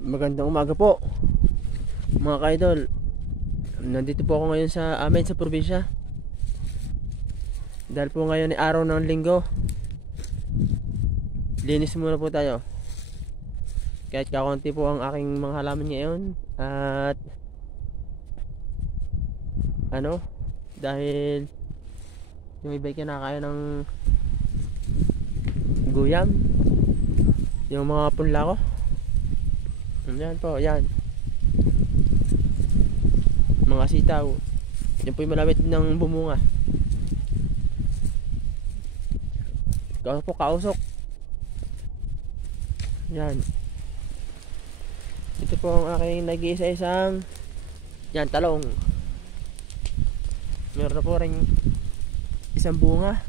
Magandang umaga po mga ka-idol. Nandito po ako ngayon sa amin sa probinsya. Dahil po ngayon ay araw ng linggo. Linis muna po tayo. Kahit kakunti po ang aking mga halaman ngayon. At dahil yung iba'y kinakaya ng guyam, yung mga punla ko. Yan po, yan. Mga sitaw. Yan po yung malapit ng bumunga. Kausok po, kausok. Yan. Ito po ang aking nag-iisa-isang yan, talong. Meron na po rin isang bunga.